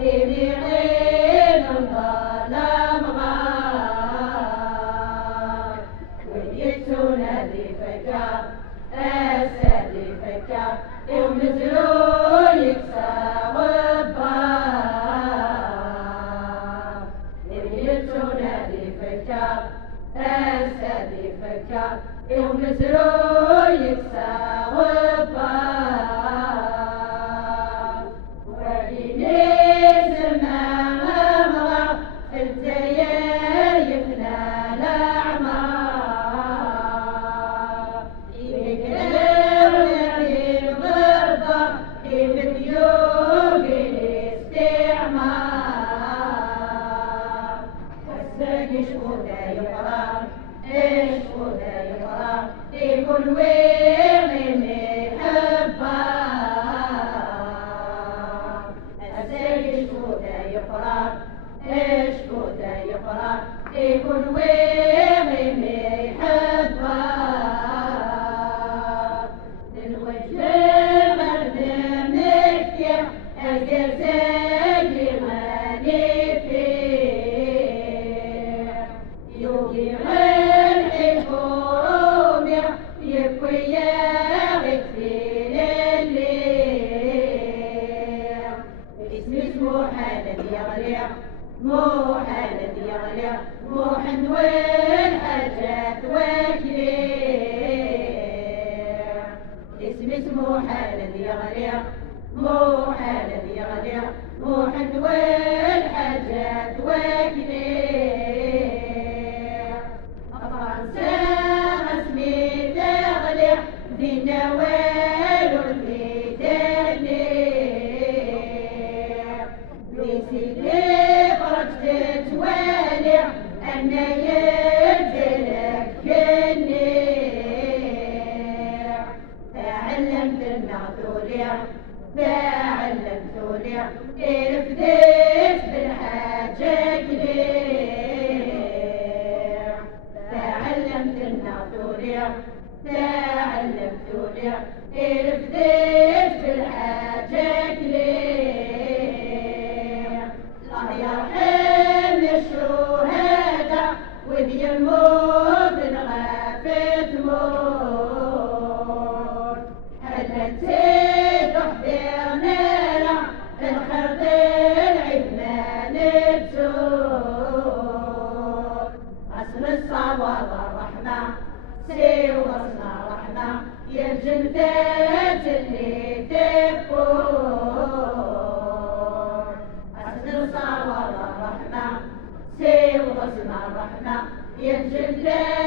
إلي غير الظلام غار ويتونا ذي فكر أسدي فكر ومزلول يكسر البار ويتونا ذي فكر أسدي فكر ومزلول يكسر البار وعيني سماها في الديار يفنى الأعمار يقرب لعين ضربة في ديوب الاستعمار حسك شهوده يقرأ شهوده يقرأ يكون وين يحبها شهوده يقرأ شهوده يقرأ يكون وين يحبها للوجه المردم نكتب الجزاء غني فيه يوقي الحب ورمع يبكي ياغد في الليل اسمه حالة يغلع مو حالة يغلع مو حن والحاجات وكليع اسمه حالة يغلع مو حالة يغلع مو حن والحاجات وكليع فرنسا اسمي تغلع ذي نوال في تغليع بسيدي خرجت توالع أنا يجلك كنيع تعلمت النعتولع تعلمت ولع إرفدت بالحاجة كليع تعلمت النعتولع تعلمت ولع إرفدت بالحاجة كليع الله يرحم الشهداء وذي الموت نغافت موت حلت تحضرنا في الخرط العثمان تسود أصل الصواب الرحمة سير وصنا رحمة يا الجنتات اللي تكون أصل الصواب الرحمة سير وصنا رحمة يا الجنتات